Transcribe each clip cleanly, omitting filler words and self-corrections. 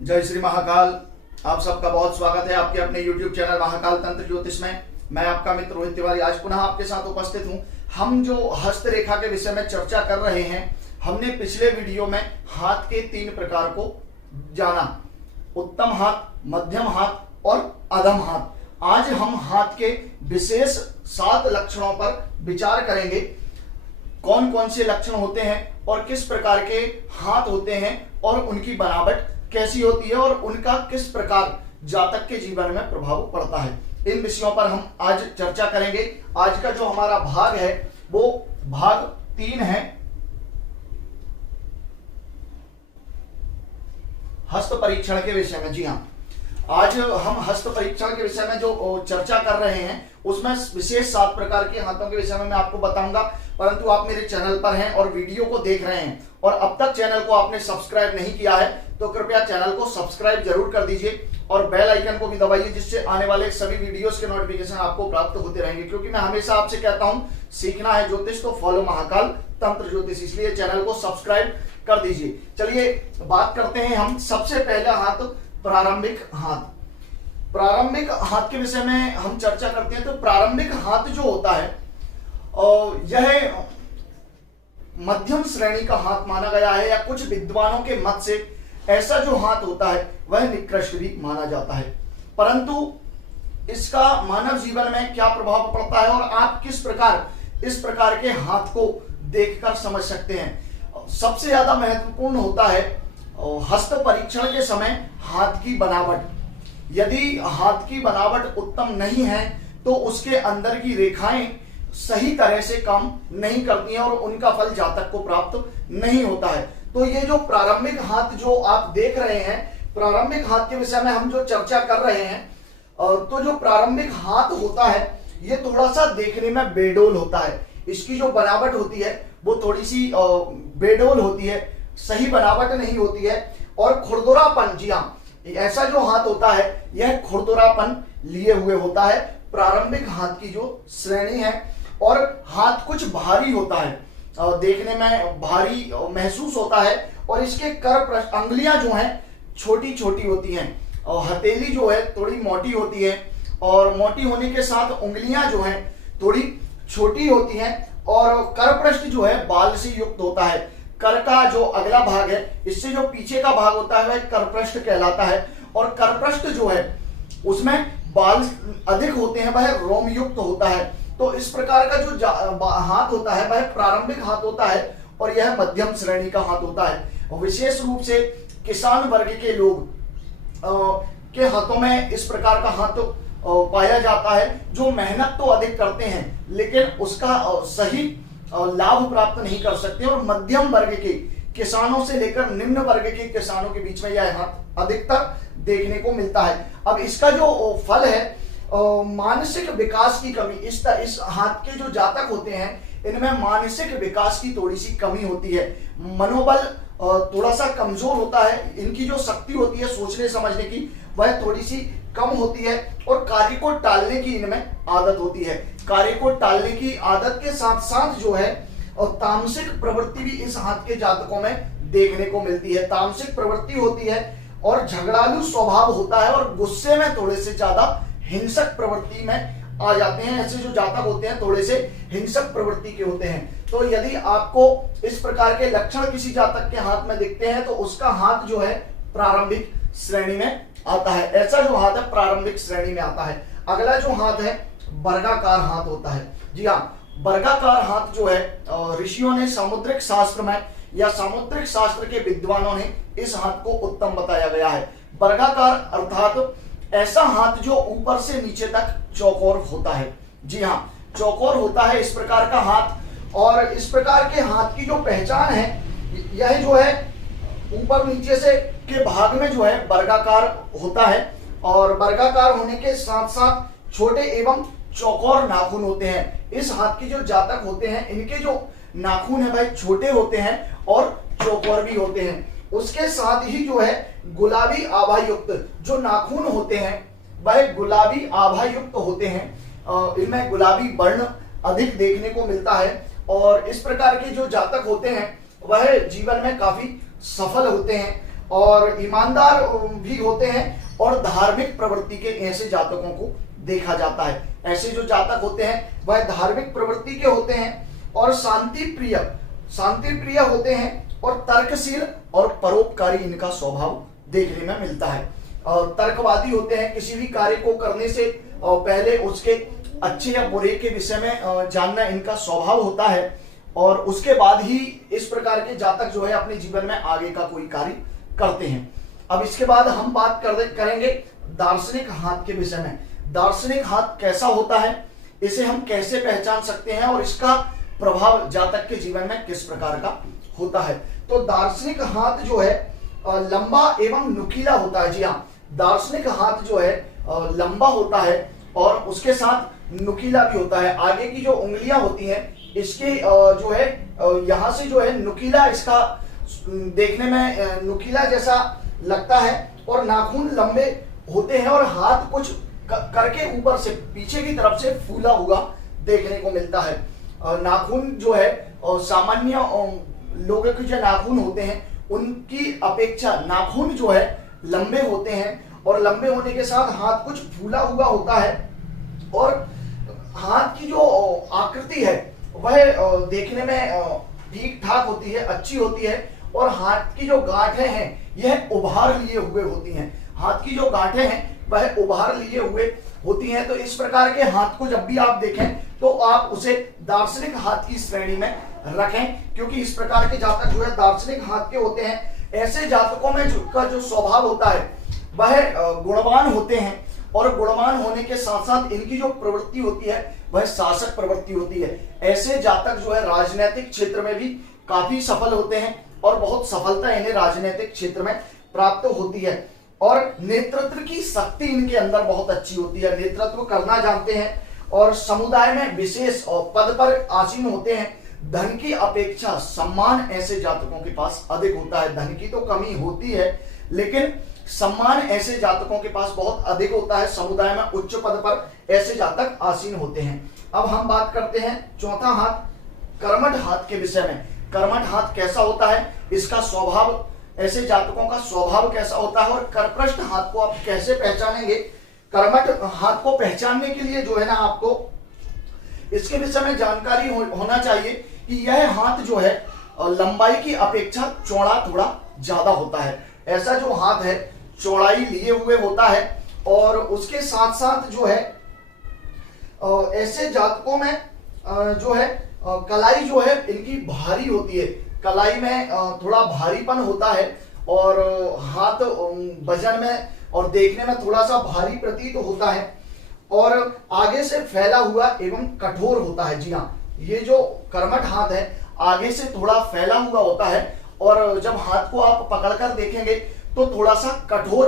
जय श्री महाकाल। आप सबका बहुत स्वागत है आपके अपने YouTube चैनल महाकाल तंत्र ज्योतिष में। मैं आपका मित्र रोहित तिवारी आज पुनः आपके साथ उपस्थित हूं। हम जो हस्तरेखा के विषय में चर्चा कर रहे हैं, हमने पिछले वीडियो में हाथ के 3 प्रकार को जाना, उत्तम हाथ, मध्यम हाथ और अधम हाथ। आज हम हाथ के विशेष 7 लक्षणों पर विचार करेंगे। कौन कौन से लक्षण होते हैं और किस प्रकार के हाथ होते हैं और उनकी बनावट कैसी होती है और उनका किस प्रकार जातक के जीवन में प्रभाव पड़ता है, इन विषयों पर हम आज चर्चा करेंगे। आज का जो हमारा भाग है वो भाग 3 है, हस्त परीक्षण के विषय में। जी हाँ, आज हम हस्त परीक्षण के विषय में जो चर्चा कर रहे हैं उसमें विशेष 7 प्रकार के हाथों के विषय में मैं आपको बताऊंगा। परंतु आप मेरे चैनल पर हैं और वीडियो को देख रहे हैं और अब तक चैनल को आपने सब्सक्राइब नहीं किया है तो कृपया चैनल को सब्सक्राइब जरूर कर दीजिए और बेल आइकन को भी दबाइए, जिससे आने वाले सभी वीडियोस के नोटिफिकेशन आपको प्राप्त होते रहेंगे। क्योंकि मैं हमेशा आपसे कहता हूं, सीखना है ज्योतिष तो फॉलो महाकाल तंत्र ज्योतिष, इसलिए चैनल को सब्सक्राइब कर दीजिए। चलिए बात करते हैं हम। सबसे पहला हाथ प्रारंभिक हाथ। प्रारंभिक हाथ के विषय में हम चर्चा करते हैं। तो प्रारंभिक हाथ जो होता है यह मध्यम श्रेणी का हाथ माना गया है, या कुछ विद्वानों के मत से ऐसा जो हाथ होता है वह निकृष्ट भी माना जाता है। परंतु इसका मानव जीवन में क्या प्रभाव पड़ता है और आप किस प्रकार इस प्रकार के हाथ को देखकर समझ सकते हैं। सबसे ज्यादा महत्वपूर्ण होता है हस्त परीक्षण के समय हाथ की बनावट। यदि हाथ की बनावट उत्तम नहीं है तो उसके अंदर की रेखाएं सही तरह से काम नहीं करती हैं और उनका फल जातक को प्राप्त नहीं होता है। तो ये जो प्रारंभिक हाथ जो आप देख रहे हैं, प्रारंभिक हाथ के विषय में हम जो चर्चा कर रहे हैं, तो जो प्रारंभिक हाथ होता है ये थोड़ा सा देखने में बेडोल होता है। इसकी जो बनावट होती है वो थोड़ी सी बेडोल होती है, सही बनावट नहीं होती है और खुरदुरापन। जी हाँ, ऐसा जो हाथ होता है यह खुरदुरापन लिए हुए होता है। प्रारंभिक हाथ की जो श्रेणी है और हाथ कुछ भारी होता है, देखने में भारी महसूस होता है और इसके कर अंगुलियां जो हैं छोटी छोटी होती हैं और हथेली जो है थोड़ी मोटी होती है और मोटी होने के साथ उंगलियां जो हैं थोड़ी छोटी होती हैं और कर पृष्ठ जो है बाल से युक्त होता है। कर का जो अगला भाग है, इससे जो पीछे का भाग होता है वह करपृष्ठ कहलाता है और करपृष्ठ जो है उसमें बाल अधिक होते हैं, वह रोम युक्त होता है। तो इस प्रकार का जो हाथ होता है वह प्रारंभिक हाथ होता है और यह मध्यम श्रेणी का हाथ होता है। विशेष रूप से किसान वर्ग के लोग के हाथों में इस प्रकार का हाथ पाया जाता है, जो मेहनत तो अधिक करते हैं लेकिन उसका सही लाभ प्राप्त नहीं कर सकते और मध्यम वर्ग के किसानों से लेकर निम्न वर्ग के किसानों के बीच में यह हाथ अधिकतर देखने को मिलता है। अब इसका जो फल है मानसिक विकास की कमी। इस हाथ के जो जातक होते हैं इनमें मानसिक विकास की थोड़ी सी कमी होती है, मनोबल थोड़ा सा कमजोर होता है, इनकी जो शक्ति होती है सोचने समझने की वह थोड़ी सी कम होती है और कार्य को टालने की इनमें आदत होती है। कार्य को टालने की आदत के साथ साथ जो है और तामसिक प्रवृत्ति भी इस हाथ के जातकों में देखने को मिलती है। तामसिक प्रवृत्ति होती है और झगड़ालू स्वभाव होता है और गुस्से में थोड़े से ज्यादा हिंसक प्रवृत्ति में आ जाते हैं। ऐसे जो जातक होते हैं थोड़े से हिंसक प्रवृत्ति के होते हैं। तो यदि आपको इस प्रकार के लक्षण किसी जातक के हाथ में दिखते हैं तो उसका हाथ जो है प्रारंभिक श्रेणी में आता है। ऐसा जो हाथ है प्रारंभिक श्रेणी में आता है। अगला जो हाथ है वर्गाकार हाथ होता है। जी हाँ, वर्गाकार हाथ जो है ऋषियों ने सामुद्रिक शास्त्र में या सामुद्रिक शास्त्र के विद्वानों ने इस हाथ को उत्तम बताया गया है। वर्गाकार अर्थात ऐसा हाथ जो ऊपर से नीचे तक चौकोर होता है। जी हाँ, चौकोर होता है इस प्रकार का हाथ। और इस प्रकार के हाथ की जो पहचान है यह जो है ऊपर नीचे से के भाग में जो है वर्गाकार होता है और वर्गाकार होने के साथ साथ छोटे एवं चौकोर नाखून होते हैं। इस हाथ के जो जातक होते हैं इनके जो नाखून है भाई छोटे होते हैं और चौकोर भी होते हैं। उसके साथ ही जो है गुलाबी आभा युक्त जो नाखून होते हैं वह गुलाबी आभा युक्त होते हैं। इनमें गुलाबी वर्ण अधिक देखने को मिलता है और इस प्रकार के जो जातक होते हैं वह जीवन में काफी सफल होते हैं और ईमानदार भी होते हैं और धार्मिक प्रवृत्ति के ऐसे जातकों को देखा जाता है। ऐसे जो जातक होते हैं वह धार्मिक प्रवृत्ति के होते हैं और शांति प्रिय होते हैं और तर्कशील और परोपकारी इनका स्वभाव देखने में मिलता है। और तर्कवादी होते हैं, किसी भी कार्य को करने से पहले उसके अच्छे या बुरे के विषय में जानना इनका स्वभाव होता है और उसके बाद ही इस प्रकार के जातक जो है अपने जीवन में आगे का कोई कार्य करते हैं। अब इसके बाद हम बात करेंगे दार्शनिक हाथ के विषय में। दार्शनिक हाथ कैसा होता है, इसे हम कैसे पहचान सकते हैं और इसका प्रभाव जातक के जीवन में किस प्रकार का होता है। तो दार्शनिक हाथ जो है लंबा एवं नुकीला होता है। जी हाँ, दार्शनिक हाथ जो है लंबा होता है और उसके साथ नुकीला भी होता है। आगे की जो उंगलियां होती हैं इसके जो है यहाँ से जो है नुकीला, इसका देखने में नुकीला जैसा लगता है और नाखून लंबे होते हैं और हाथ कुछ करके ऊपर से पीछे की तरफ से फूला हुआ देखने को मिलता है। नाखून जो है सामान्य लोगों के जो नाखून होते हैं उनकी अपेक्षा नाखून जो है लंबे होते हैं और लंबे होने के साथ हाथ कुछ फूला हुआ होता है और हाथ की जो आकृति है वह देखने में ठीक ठाक होती है, अच्छी होती है और हाथ की जो गांठें हैं यह उभार लिए हुए होती हैं। हाथ की जो गांठें हैं वह उभार लिए हुए होती हैं। तो इस प्रकार के हाथ को जब भी आप देखें तो आप उसे दार्शनिक हाथ की श्रेणी में रखें, क्योंकि इस प्रकार के जातक जो है दार्शनिक हाथ के होते हैं। ऐसे जातकों में का जो स्वभाव होता है वह गुणवान होते हैं और गुणवान होने के साथ साथ इनकी जो प्रवृत्ति होती है वह शासक प्रवृत्ति होती है। ऐसे जातक जो है राजनीतिक क्षेत्र में भी काफी सफल होते हैं और बहुत सफलता इन्हें राजनीतिक क्षेत्र में प्राप्त होती है और नेतृत्व की शक्ति इनके अंदर बहुत अच्छी होती है, नेतृत्व करना जानते हैं और समुदाय में विशेष पद पर आसीन होते हैं। धन की अपेक्षा सम्मान ऐसे जातकों के पास अधिक होता है। धन की तो कमी होती है लेकिन सम्मान ऐसे जातकों के पास बहुत अधिक होता है। समुदाय में उच्च पद पर ऐसे जातक आसीन होते हैं। अब हम बात करते हैं चौथा हाथ, कर्मठ हाथ के विषय में। कर्मठ हाथ कैसा होता है, इसका स्वभाव, ऐसे जातकों का स्वभाव कैसा होता है और करपृष्ठ हाथ को आप कैसे पहचानेंगे। कर्मठ हाथ को पहचानने के लिए जो है ना आपको इसके विषय में जानकारी होना चाहिए कि यह हाथ जो है लंबाई की अपेक्षा चौड़ा थोड़ा ज्यादा होता है। ऐसा जो हाथ है चौड़ाई लिए हुए होता है और उसके साथ साथ जो है ऐसे जातकों में जो है कलाई जो है इनकी भारी होती है। कलाई में थोड़ा भारीपन होता है और हाथ वजन में और देखने में थोड़ा सा भारी प्रतीत होता है और आगे से फैला हुआ एवं कठोर होता है। जी हाँ, ये जो कर्मठ हाथ है आगे से थोड़ा फैला हुआ होता है और जब हाथ को आप पकड़कर देखेंगे तो थोड़ा सा कठोर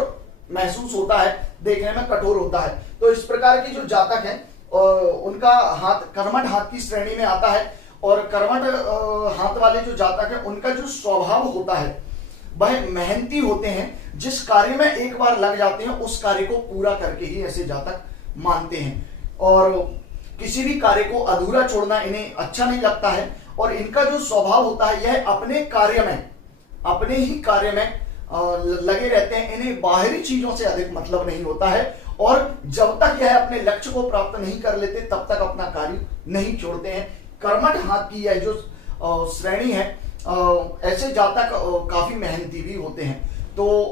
महसूस होता है, देखने में कठोर होता है। तो इस प्रकार की जो जातक है उनका हाथ कर्मठ हाथ की श्रेणी में आता है और कर्मठ हाथ वाले जो जातक है उनका जो स्वभाव होता है वह मेहनती होते हैं। जिस कार्य में एक बार लग जाते हैं उस कार्य को पूरा करके ही ऐसे जातक मानते हैं और किसी भी कार्य को अधूरा छोड़ना इन्हें अच्छा नहीं लगता है और इनका जो स्वभाव होता है यह अपने ही कार्य में लगे रहते हैं। इन्हें बाहरी चीजों से अधिक मतलब नहीं होता है और जब तक यह अपने लक्ष्य को प्राप्त नहीं कर लेते तब तक अपना कार्य नहीं छोड़ते हैं। कर्मठ हाथ की यह जो श्रेणी है ऐसे जातक काफी मेहनती भी होते हैं। तो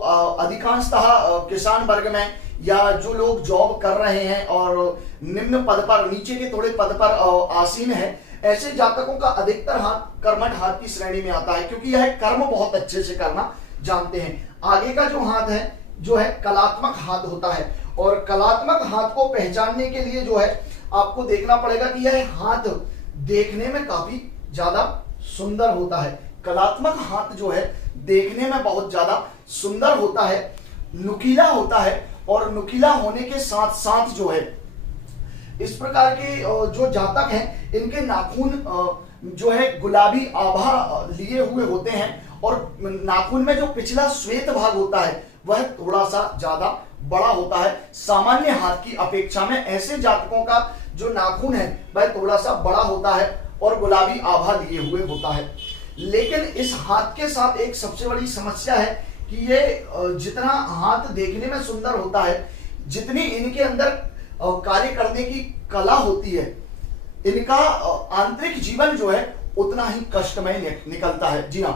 अधिकांशतः किसान वर्ग में या जो लोग जॉब कर रहे हैं और निम्न पद पर, नीचे के थोड़े पद पर आसीन है, ऐसे जातकों का अधिकतर हाथ कर्मठ हाथ की श्रेणी में आता है क्योंकि यह कर्म बहुत अच्छे से करना जानते हैं। आगे का जो हाथ है जो है कलात्मक हाथ होता है और कलात्मक हाथ को पहचानने के लिए जो है आपको देखना पड़ेगा कि यह हाथ देखने में काफी ज्यादा सुंदर होता है। कलात्मक हाथ जो है देखने में बहुत ज्यादा सुंदर होता है, नुकीला होता है और नुकीला होने के साथ साथ जो है इस प्रकार के जो जातक हैं इनके नाखून जो है गुलाबी आभा लिए हुए होते हैं और नाखून में जो पिछला श्वेत भाग होता है वह थोड़ा सा ज्यादा बड़ा होता है। सामान्य हाथ की अपेक्षा में ऐसे जातकों का जो नाखून है वह थोड़ा सा बड़ा होता है और गुलाबी आभा लिए हुए होता है। लेकिन इस हाथ के साथ एक सबसे बड़ी समस्या है कि ये जितना हाथ देखने में सुंदर होता है, जितनी इनके अंदर कार्य करने की कला होती है, इनका आंतरिक जीवन जो है उतना ही कष्टमय निकलता है। जी हाँ,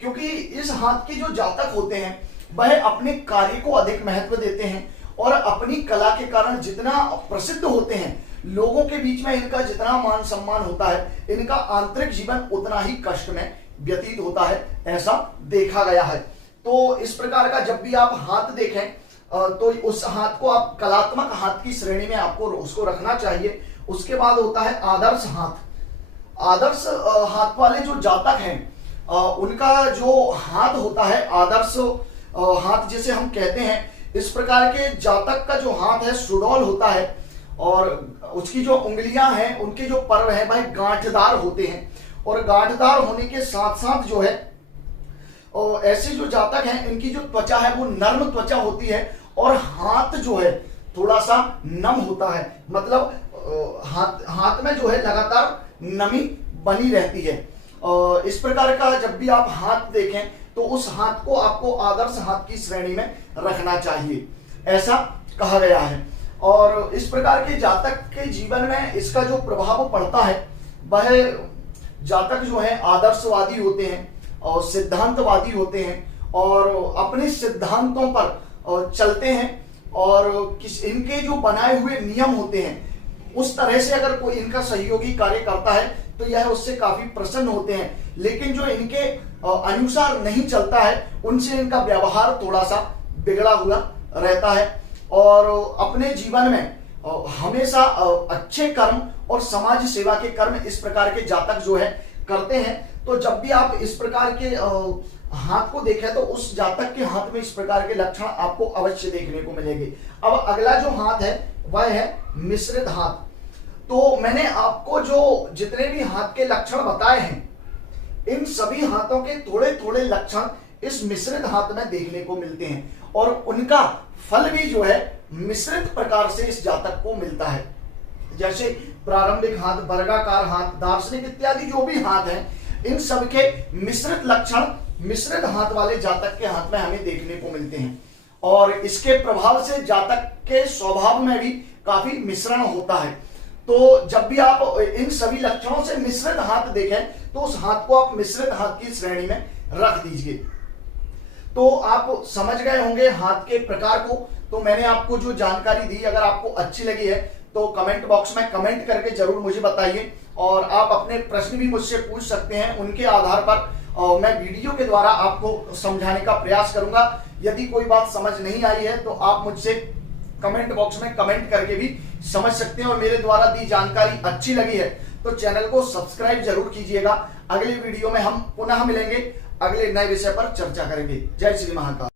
क्योंकि इस हाथ के जो जातक होते हैं वह अपने कार्य को अधिक महत्व देते हैं और अपनी कला के कारण जितना प्रसिद्ध होते हैं, लोगों के बीच में इनका जितना मान सम्मान होता है, इनका आंतरिक जीवन उतना ही कष्ट में व्यतीत होता है, ऐसा देखा गया है। तो इस प्रकार का जब भी आप हाथ देखें तो उस हाथ को आप कलात्मक हाथ की श्रेणी में आपको उसको रखना चाहिए। उसके बाद होता है आदर्श हाथ। आदर्श हाथ वाले जो जातक हैं उनका जो हाथ होता है आदर्श हाथ जिसे हम कहते हैं, इस प्रकार के जातक का जो हाथ है सुडौल होता है और उसकी जो उंगलियां हैं, उनके जो पर्व हैं वह गांठदार होते हैं। और गांठदार होने के साथ साथ जो है और ऐसे जो जातक हैं इनकी जो त्वचा है वो नर्म त्वचा होती है और हाथ जो है थोड़ा सा नम होता है, मतलब हाथ में जो है लगातार नमी बनी रहती है। इस प्रकार का जब भी आप हाथ देखें तो उस हाथ को आपको आदर्श हाथ की श्रेणी में रखना चाहिए, ऐसा कहा गया है। और इस प्रकार के जातक के जीवन में इसका जो प्रभाव पड़ता है वह जातक जो है आदर्शवादी होते हैं और सिद्धांतवादी होते हैं और अपने सिद्धांतों पर चलते हैं और इनके जो बनाए हुए नियम होते हैं उस तरह से अगर कोई इनका सहयोगी कार्य करता है तो यह उससे काफी प्रसन्न होते हैं। लेकिन जो इनके अनुसार नहीं चलता है उनसे इनका व्यवहार थोड़ा सा बिगड़ा हुआ रहता है और अपने जीवन में हमेशा अच्छे कर्म और समाज सेवा के कर्म इस प्रकार के जातक जो है करते हैं। तो जब भी आप इस प्रकार के हाथ को देखें तो उस जातक के हाथ में इस प्रकार के लक्षण आपको अवश्य देखने को मिलेंगे। अब अगला जो हाथ है वह है मिश्रित हाथ। तो मैंने आपको जो जितने भी हाथ के लक्षण बताए हैं इन सभी हाथों के थोड़े थोड़े लक्षण इस मिश्रित हाथ में देखने को मिलते हैं और उनका फल भी जो है मिश्रित प्रकार से इस जातक को मिलता है। जैसे प्रारंभिक हाथ, वर्गाकार हाथ, दार्शनिक इत्यादि जो भी हाथ हैं इन सब के मिश्रित लक्षण मिश्रित हाथ वाले जातक के हाथ में हमें देखने को मिलते हैं और इसके प्रभाव से जातक के स्वभाव में भी काफी मिश्रण होता है। तो जब भी आप इन सभी लक्षणों से मिश्रित हाथ देखें तो उस हाथ को आप मिश्रित हाथ की श्रेणी में रख दीजिए। तो आप समझ गए होंगे हाथ के प्रकार को। तो मैंने आपको जो जानकारी दी अगर आपको अच्छी लगी है तो कमेंट बॉक्स में कमेंट करके जरूर मुझे बताइए और आप अपने प्रश्न भी मुझसे पूछ सकते हैं। उनके आधार पर मैं वीडियो के द्वारा आपको समझाने का प्रयास करूंगा। यदि कोई बात समझ नहीं आई है तो आप मुझसे कमेंट बॉक्स में कमेंट करके भी समझ सकते हैं और मेरे द्वारा दी जानकारी अच्छी लगी है तो चैनल को सब्सक्राइब जरूर कीजिएगा। अगले वीडियो में हम पुनः मिलेंगे, अगले नए विषय पर चर्चा करेंगे। जय श्री महाकाल।